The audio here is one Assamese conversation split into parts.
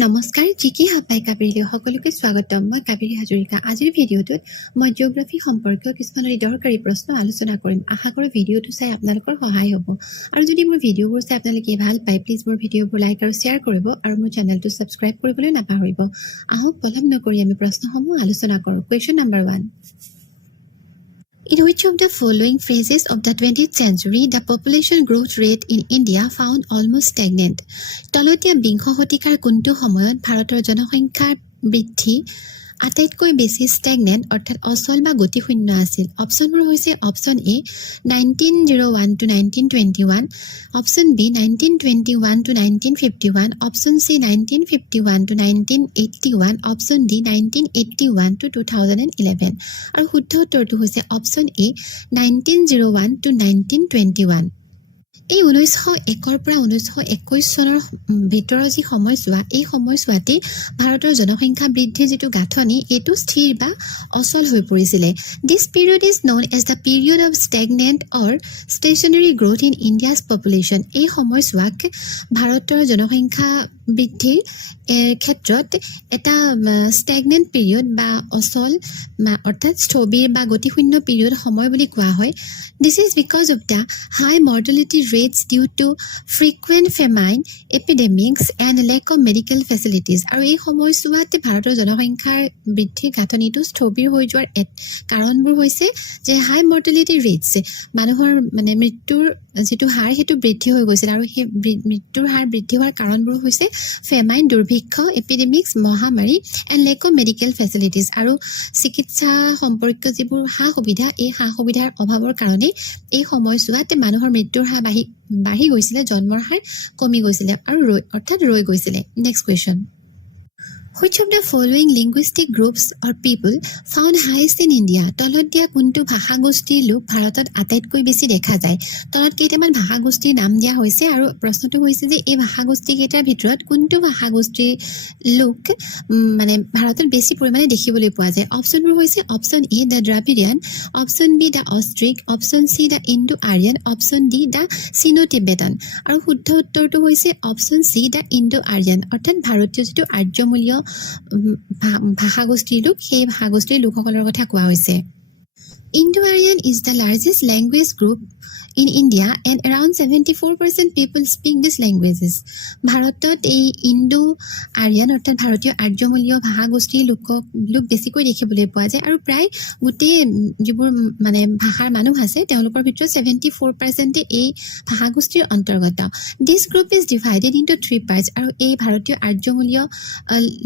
নমস্কাৰ জিকি হাপাই কাবেৰীলৈ সকলোকে স্বাগতম মই কাবেৰী হাজৰিকা আজিৰ ভিডিঅ'টোত মই জিঅ'গ্ৰাফি সম্পৰ্কীয় কিছুমান দৰকাৰী প্ৰশ্ন আলোচনা কৰিম আশা কৰোঁ ভিডিঅ'টো চাই আপোনালোকৰ সহায় হ'ব আৰু যদি মোৰ ভিডিঅ'বোৰ চাই আপোনালোকে ভাল পায় প্লিজ মোৰ ভিডিঅ'বোৰ লাইক আৰু শ্বেয়াৰ কৰিব আৰু মোৰ চেনেলটো ছাবস্ক্ৰাইব কৰিবলৈ নাপাহৰিব আহক পলম নকৰি আমি প্ৰশ্নসমূহ আলোচনা কৰোঁ question number 1 In which of the following phases of the 20th century the population growth rate in India found almost stagnant? তলতীয়া বিংশ শতিকাৰ কোনটো সময়ত ভাৰতৰ জনসংখ্যাৰ বৃদ্ধি আটাইতকৈ বেছি ষ্টেগনেণ্ট অৰ্থাৎ অচল বা গতিশূন্য আছিল অপশ্যনবোৰ হৈছে option A 1901 to 1921 option B 1921 to 1951 option C 1951 to 1981 option D 1981 to 2011 আৰু শুদ্ধ উত্তৰটো হৈছে অপশ্যন এ 1901 to 1921 এই 1901 পৰা 1921 চনৰ ভিতৰৰ যি সময়ছোৱা এই সময়ছোৱাতে ভাৰতৰ জনসংখ্যা বৃদ্ধিৰ যেটো গাঁথনি এটো স্থিৰ বা অচল হৈ পৰিছিল This period is known as the period of stagnant or stationary growth in India's population এই সময়ছোৱাক ভাৰতৰ জনসংখ্যা বৃদ্ধিৰ ক্ষেত্ৰত এটা stagnant period বা অচল অৰ্থাৎ স্থবিৰ বা গতিশূন্য পিৰিয়ড সময় বুলি কোৱা হয় This is because of the high mortality rates due to frequent famine epidemics and lack of medical facilities আৰু এই সময়ছোৱাতে ভাৰতৰ জনসংখ্যাৰ বৃদ্ধিৰ গাঁথনিটো স্থবিৰ হৈ যোৱাৰ কাৰণবোৰ হৈছে যে হাই মৰ্টেলিটি ৰেটস মানুহৰ মানে মৃত্যুৰ যেটো হাৰ হেতু বৃদ্ধি হৈ গৈছিল আৰু সেই মৃত্যুৰ হাৰ বৃদ্ধি হোৱাৰ কাৰণবোৰ হৈছে ফেমাইন দুৰ্ভিক্ষ এপিডেমিক্স মহামাৰী and lake of medical facilities আৰু চিকিৎসা সম্পৰ্কীয় যিবোৰ সুবিধা এই সুবিধাৰ অভাৱৰ কাৰণে এই সময়ছোৱাতে মানুহৰ মৃত্যুৰ হাৰ বাঢ়ি গৈছিল জন্মৰ হাৰ কমি গৈছিল আৰু অৰ্থাৎ ৰৈ গৈছিল next question Which of the following linguistic groups or people found highest in India? তলত দিয়া কোনটো ভাষা গোষ্ঠীৰ লোক ভাৰতত আটাইতকৈ বেছি দেখা যায় তলত কেইটামান ভাষা গোষ্ঠীৰ নাম দিয়া হৈছে আৰু প্ৰশ্নটো হৈছে যে এই ভাষা গোষ্ঠী কেইটাৰ ভিতৰত কোনটো ভাষা গোষ্ঠীৰ লোক মানে ভাৰতত বেছি পৰিমাণে দেখিবলৈ পোৱা যায় অপশ্যনবোৰ হৈছে option A the Dravidian option B the Austric option C the Indo Aryan option D the Sino Tibetan আৰু শুদ্ধ উত্তৰটো হৈছে option C the Indo Aryan অৰ্থাৎ ভাৰতীয় যেটো আৰ্যমূলীয় ভাষা গোষ্ঠীৰ লোক সেই ভাষা গোষ্ঠীৰ লোকসকলৰ কথা কোৱা হৈছে Indo-Aryan is the largest language group in India and around 74% people speak these languages. ভাৰতত এই ইণ্ডো আৰিয়ান অৰ্থাৎ ভাৰতীয় আৰ্যমূলীয় ভাষা গোষ্ঠীৰ লোক বেছিকৈ দেখিবলৈ পোৱা যায় আৰু প্ৰায় গোটেই যিবোৰ মানে ভাষাৰ মানুহ আছে তেওঁলোকৰ ভিতৰত 74% এই ভাষা গোষ্ঠীৰ অন্তৰ্গত This group is divided into 3 parts আৰু এই ভাৰতীয় আৰ্যমূলীয়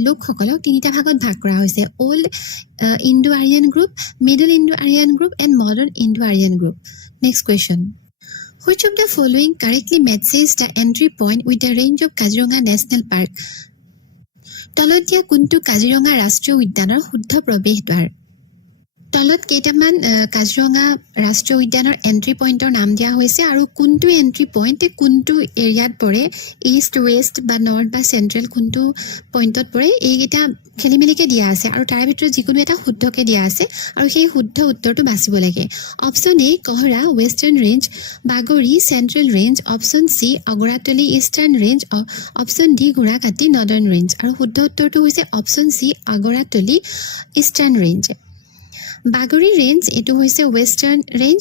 লোকসকলক তিনিটা ভাগত ভাগ কৰা হৈছে Old Indo-Aryan group, Middle Indo-Aryan group and Modern Indo-Aryan group. Next question. Which of the following correctly matches the entry point with the range of Kaziranga National Park? তলত দিয়া কোনটো কাজিৰঙা ৰাষ্ট্ৰীয় উদ্যানৰ শুদ্ধ প্ৰৱেশদ্বাৰ তলত কেইটামান কাজিৰঙা ৰাষ্ট্ৰীয় উদ্যানৰ এন্ট্ৰি পইণ্টৰ নাম দিয়া হৈছে আৰু কোনটো এন্ট্ৰি পইণ্ট কোনটো এৰিয়াত পৰে ইষ্ট ওয়েষ্ট বা নৰ্থ বা চেন্ট্ৰেল কোনটো পইণ্টত পৰে এইকেইটা খেলিমেলিকে দিয়া আছে আৰু তাৰ ভিতৰত যিকোনো এটা শুদ্ধকে দিয়া আছে আৰু সেই শুদ্ধ উত্তৰটো বাছিব লাগে option A Kohora western range Bagori central range option C Agoratoli eastern range option D Ghorakati northern range আৰু শুদ্ধ উত্তৰটো হৈছে option C Agoratoli eastern range Bagori range এটো হৈছে ৱেষ্টাৰ্ণ ৰেঞ্জ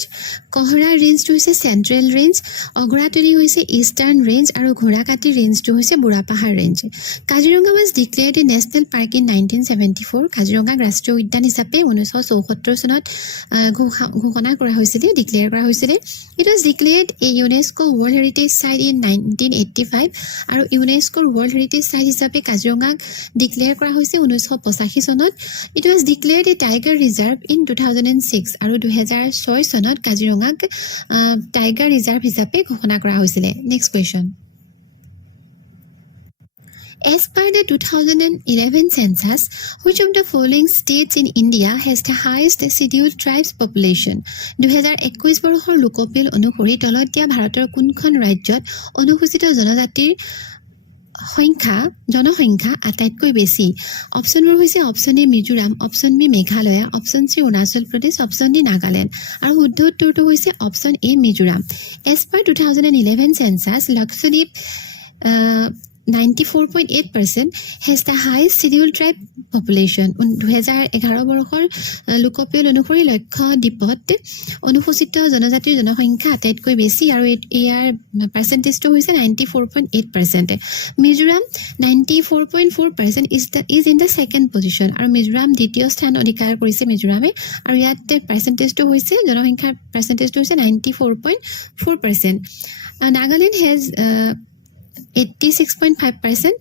কহৰা ৰেঞ্জটো হৈছে চেন্ট্ৰেল ৰেঞ্জ অগৰাতলি হৈছে ইষ্টাৰ্ণ ৰেঞ্জ আৰু ঘোঁৰাকাটি ৰেঞ্জটো হৈছে Burapahar range Kaziranga was declared a national park in 1974 কাজিৰঙাক ৰাষ্ট্ৰীয় উদ্যান হিচাপে 1974 চনত ঘোষণা কৰা হৈছিল ডিক্লেয়াৰ কৰা হৈছিল It was declared a UNESCO World Heritage Site in 1985 আৰু UNESCO World Heritage Site হিচাপে কাজিৰঙাক ডিক্লেয়াৰ কৰা হৈছে 1985 চনত It was declared a tiger reserve in 2006 আৰু 2006 চনত কাজিৰঙাক টাইগাৰ ৰিজাৰ্ভ হিচাপে ঘোষণা কৰা হৈছিল next question As per the 2011 census, which of the following states in India has the highest scheduled tribes population? 2021 বৰ্ষৰ লোকপিয়ল অনুসৰি তলত দিয়া ভাৰতৰ কোনখন ৰাজ্যত অনুসূচিত জনজাতিৰ জনসংখ্যা আটাইতকৈ বেছি অপশ্যনবোৰ হৈছে option A Mizoram option B Meghalaya option C Arunachal Pradesh option D Nagaland আৰু শুদ্ধ উত্তৰটো হৈছে option A Mizoram as per 2011 census Lakshadweep 94.8% has the highest scheduled tribe population. 2011 বৰ্ষৰ লোকপিয়ল অনুসৰি লক্ষ্য দ্বীপত অনুসূচিত জনজাতিৰ জনসংখ্যা আটাইতকৈ বেছি আৰু ইয়াৰ পাৰ্চেন্টেজটো হৈছে 94.8%. Mizoram 94.4% is in the second position আৰু মিজোৰাম দ্বিতীয় স্থান অধিকাৰ কৰিছে মিজোৰামে আৰু ইয়াত পাৰ্চেন্টেজটো হৈছে জনসংখ্যাৰ পাৰ্চেন্টেজটো হৈছে 94.4%. Nagaland has 86.5%.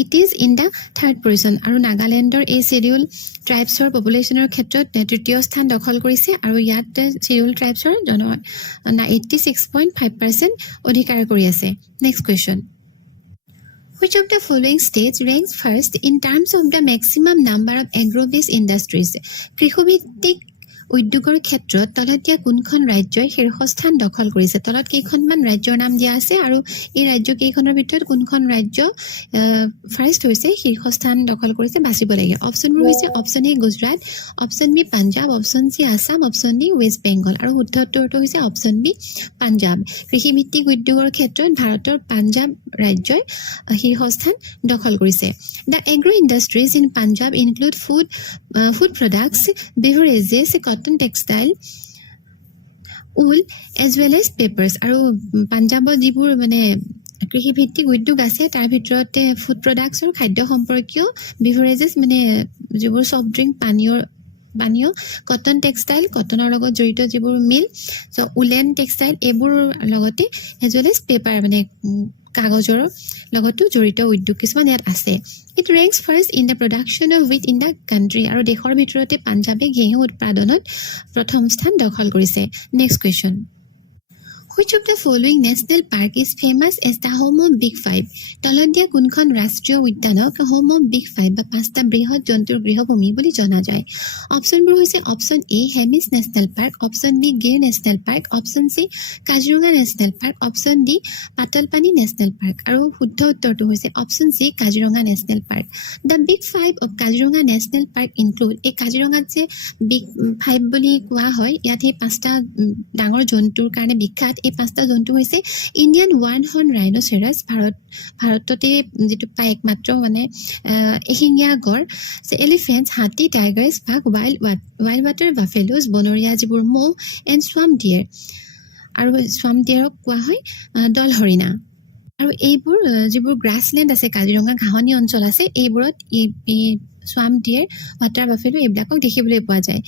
It is in the third position আৰু নাগালেণ্ডৰ এই শিডিউল ট্ৰাইবছৰ পপুলেশ্যনৰ ক্ষেত্ৰত তৃতীয় স্থান দখল কৰিছে আৰু ইয়াত শিডিউল ট্ৰাইবছৰ 86.5% অধিকাৰ কৰি আছে. Next question. Which of the following states ranks first in terms of the maximum number of agro-based industries? কৃষিভিত্তিক উদ্যোগৰ ক্ষেত্ৰত তলত দিয়া কোনখন ৰাজ্যই শীৰ্ষস্থান দখল কৰিছে? তলত কেইখনমান ৰাজ্যৰ নাম দিয়া আছে আৰু এই ৰাজ্য কেইখনৰ ভিতৰত কোনখন ৰাজ্য ফাৰ্ষ্ট হৈছে শীৰ্ষস্থান দখল কৰিছে বাছিব লাগে. অপশ্যনবোৰ হৈছে option A Gujarat, option B Punjab, option C Assam, option D West Bengal আৰু শুদ্ধ উত্তৰটো হৈছে অপশ্যন বি পাঞ্জাব. কৃষিভিত্তিক উদ্যোগৰ ক্ষেত্ৰত ভাৰতৰ পাঞ্জাব ৰাজ্যই শীৰ্ষস্থান দখল কৰিছে. The agro industries in Punjab include food products, beverages, cotton textile, wool as well as papers. আৰু পাঞ্জাবত যিবোৰ মানে কৃষিভিত্তিক উদ্যোগ আছে তাৰ ভিতৰতে ফুড প্ৰডাক্টছ আৰু খাদ্য সম্পৰ্কীয় বিভাৰেজেছ মানে যিবোৰ ছফ্ট ড্ৰিংক পানীয় কটন টেক্সটাইল কটনৰ লগত জড়িত যিবোৰ মিল উলেন টেক্সটাইল এইবোৰ লগতে এজ ৱেল এজ পেপাৰ মানে কাগজৰ লগতো জড়িত উদ্যোগ কিছুমান ইয়াত আছে. It ranks first in the production of wheat in the country আৰু দেশৰ ভিতৰতে পাঞ্জাবে ঘেঁহু উৎপাদনত প্ৰথম স্থান দখল কৰিছে. Next question. Which of the following national park is famous as the home of Big Five? তলত দিয়া কোনখন ৰাষ্ট্ৰীয় উদ্যানক হোম অফ বিগ ফাইভ বা পাঁচটা বৃহৎ জন্তুৰ গৃহভূমি বুলি জনা যায়? অপশ্যনবোৰ হৈছে option A Hemis national park, option B Gir national park, option C Kaziranga national park, option D Patalpani national park আৰু শুদ্ধ উত্তৰটো হৈছে option C Kaziranga national park. The big five of Kaziranga national park include এই কাজিৰঙাত যে বিগ ফাইভ বুলি কোৱা হয় ইয়াত সেই পাঁচটা ডাঙৰ জন্তুৰ কাৰণে বিখ্যাত. এই পাঁচটা জন্তু হৈছে ইণ্ডিয়ান ওৱান হৰ্ণ ৰাইন'চেৰাছ ভাৰততে যিটো পায় একমাত্ৰ মানে এশিঙীয়া গড়, এলিফেণ্টছ হাতী, টাইগাৰ্ছ বাঘ, ৱাইল্ড ৱাটাৰ বাফেলোজ বনৰীয়া যিবোৰ ম'হ এণ্ড স্বাম ডিয়েৰ আৰু স্বাম ডিয়েৰক কোৱা হয় দল হৰিণা. আৰু এইবোৰ যিবোৰ গ্ৰাছলেণ্ড আছে কাজিৰঙা ঘাঁহনি অঞ্চল আছে এইবোৰত স্বাম ডিয়েৰ ৱাটাৰ বাফেলো এইবিলাকক দেখিবলৈ পোৱা যায়.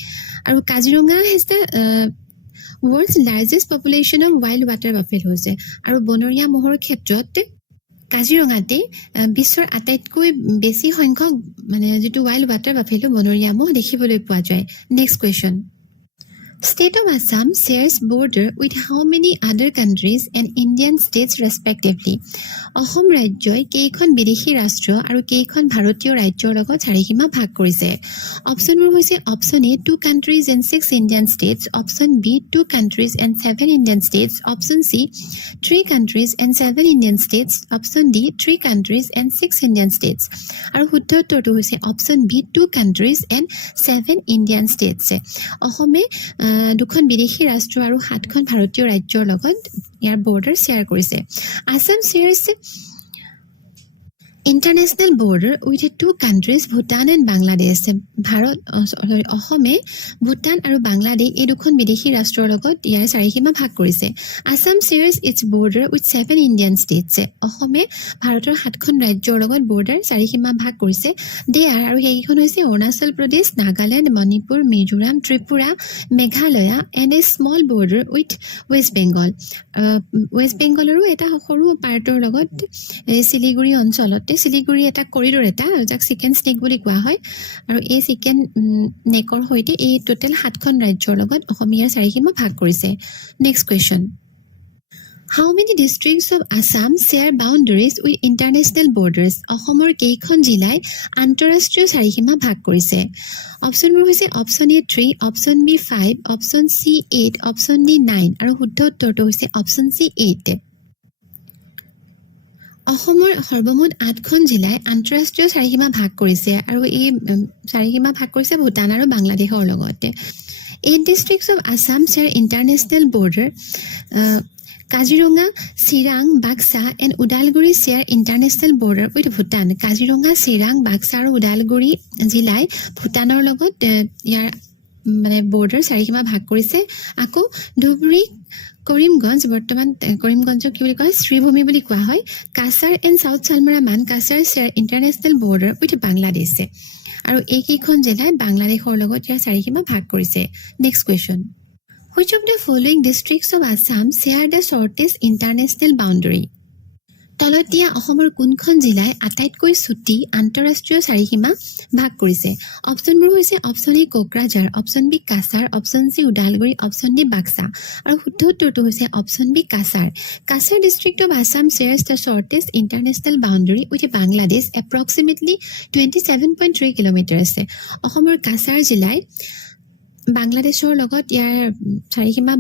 আৰু Kaziranga has the world's largest population of wild water buffalo হৈছে আৰু বনৰীয়া ম'হৰ ক্ষেত্ৰত কাজিৰঙাতে বিশ্বৰ আটাইতকৈ বেছি সংখ্যক মানে যিটো ৱাইল্ড ৱাটাৰ বাফেলো বনৰীয়া ম'হ দেখিবলৈ পোৱা যায়. Next question. State of Assam shares border with how many other countries and Indian states respectively? Assam ৰাজ্যই কেইখন বিদেশী ৰাষ্ট্ৰ আৰু কেইখন ভাৰতীয় ৰাজ্যৰ লগত চাৰিসীমা ভাগ কৰিছে? অপশ্যনবোৰ হৈছে option A 2 countries and 6 Indian states, option B 2 countries and 7 Indian states, option C 3 countries and 7 Indian states, option D 3 countries and 6 Indian states আৰু শুদ্ধ উত্তৰটো হৈছে option B 2 countries and 7 Indian states. অসমে দুখন বিদেশী ৰাষ্ট্ৰ আৰু 7খন ভাৰতীয় ৰাজ্যৰ লগত ইয়াৰ বৰ্ডাৰ শ্বেয়াৰ কৰিছে. Assam shares international border with 2 countries Bhutan and Bangladesh. অসমে ভূটান আৰু বাংলাদেশ এই দুখন বিদেশী ৰাষ্ট্ৰৰ লগত ইয়াৰ চাৰিসীমা ভাগ কৰিছে. Assam shares its border with 7 Indian states. অসমে ভাৰতৰ 7খন ৰাজ্যৰ লগত বৰ্ডাৰ চাৰিসীমা ভাগ কৰিছে. আৰু সেইখন হৈছে Arunachal Pradesh, Nagaland, Manipur, Mizoram, Tripura, Meghalaya and a small border with West Bengal. West বেংগলৰো এটা সৰু পাৰ্টৰ লগত শিলিগুৰি অঞ্চলত শিলিগুৰি এটা কৰিডৰ এটা যাক চিকেন স্নেক বুলি কোৱা হয় আৰু এই চিকেন নেকৰ সৈতে এই টোটেল 7খন ৰাজ্যৰ লগত অসমীয়াৰ চাৰিসীমা ভাগ কৰিছে. Next question. How many districts of Assam share boundaries with international borders? অসমৰ কেইখন জিলাই আন্তঃৰাষ্ট্ৰীয় চাৰিসীমা ভাগ কৰিছে? অপশ্যনবোৰ হৈছে option A 3, option B 5, option C 8, option D 9 আৰু শুদ্ধ উত্তৰটো হৈছে অপশ্যন চি 8. অসমৰ সৰ্বমুঠ 8খন জিলাই আন্তঃৰাষ্ট্ৰীয় চাৰিসীমা ভাগ কৰিছে আৰু এই চাৰিসীমা ভাগ কৰিছে ভূটান আৰু বাংলাদেশৰ লগতে. 8 districts of Assam share international border Kaziranga, Chirang, Baksa and Udalguri share international border with Bhutan. Kaziranga, Chirang, Baksa আৰু ওদালগুৰি জিলাই ভূটানৰ লগত ইয়াৰ মানে বৰ্ডাৰ চাৰিসীমা ভাগ কৰিছে। আকৌ ধুবুৰী, কৰিমগঞ্জ, বৰ্তমান কৰিমগঞ্জক কি বুলি কয় শ্ৰীভূমি বুলি কোৱা হয়। কাছাৰ এণ্ড চাউথ চালমাৰা মান Cachar share international border with বাংলাদেশে। আৰু এইকেইখন জিলাই বাংলাদেশৰ লগত ইয়াৰ চাৰিসীমা ভাগ কৰিছে। Next question, Which of the following districts of Assam share the shortest international boundary? তলত দিয়া অসমৰ কোনখন জিলাই আটাইতকৈ ছুটি আন্তঃৰাষ্ট্ৰীয় চাৰিসীমা ভাগ কৰিছে? অপশ্যনবোৰ হৈছে option A Kokrajhar, option B Cachar, option C Udalguri, option D Baksa আৰু শুদ্ধ উত্তৰটো হৈছে option B Cachar. Cachar district of Assam shares the shortest international boundary with Bangladesh approximately 27.3 kilometre আছে। অসমৰ কাছাৰ জিলাই বাংলাদেশৰ লগত ইয়াৰ চাৰিসীমা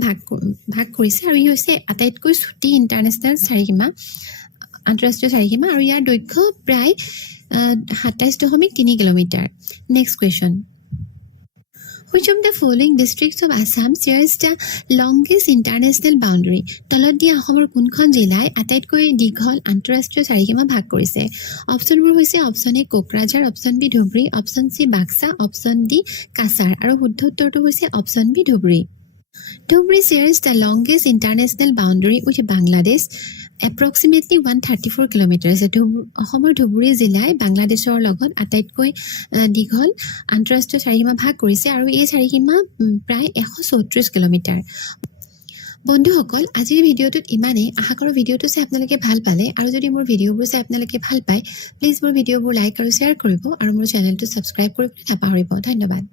ভাগ কৰিছে আৰু ই হৈছে আটাইতকৈ ছুটি ইণ্টাৰনেশ্যনেল চাৰিসীমা আন্তঃৰাষ্ট্ৰীয় চাৰিসীমা আৰু ইয়াৰ দৈৰ্ঘ্য প্ৰায় 27.3 kilometre. Next question, Which of the following districts of Assam shares the longest international boundary? তলত দিয়া অসমৰ কোনখন জিলাই আটাইতকৈ দীঘল আন্তঃৰাষ্ট্ৰীয় চাৰিসীমা ভাগ কৰিছে? অপশ্যনবোৰ হৈছে option A Kokrajhar, option B Dhubri, option C Baksa, option D Cachar আৰু শুদ্ধ উত্তৰটো হৈছে option B Dhubri. Dhubri shares the longest international boundary with Bangladesh, approximately 134 kilometers. অসমৰ ধুবুৰী জিলাই বাংলাদেশৰ লগত আটাইতকৈ দীঘল আন্তঃৰাষ্ট্ৰীয় চাৰিসীমা ভাগ কৰিছে আৰু এই চাৰিসীমা প্ৰায় 134 কিলোমিটাৰ। বন্ধুসকল, আজিৰ ভিডিঅ'টোত ইমানেই। আশা কৰোঁ ভিডিঅ'টো চাই আপোনালোকে ভাল পালে আৰু যদি মোৰ ভিডিঅ'বোৰ চাই আপোনালোকে ভাল পায় প্লিজ মোৰ ভিডিঅ'বোৰ লাইক আৰু শ্বেয়াৰ কৰিব আৰু মোৰ চেনেলটো ছাবস্ক্ৰাইব কৰিবলৈ নাপাহৰিব। ধন্যবাদ।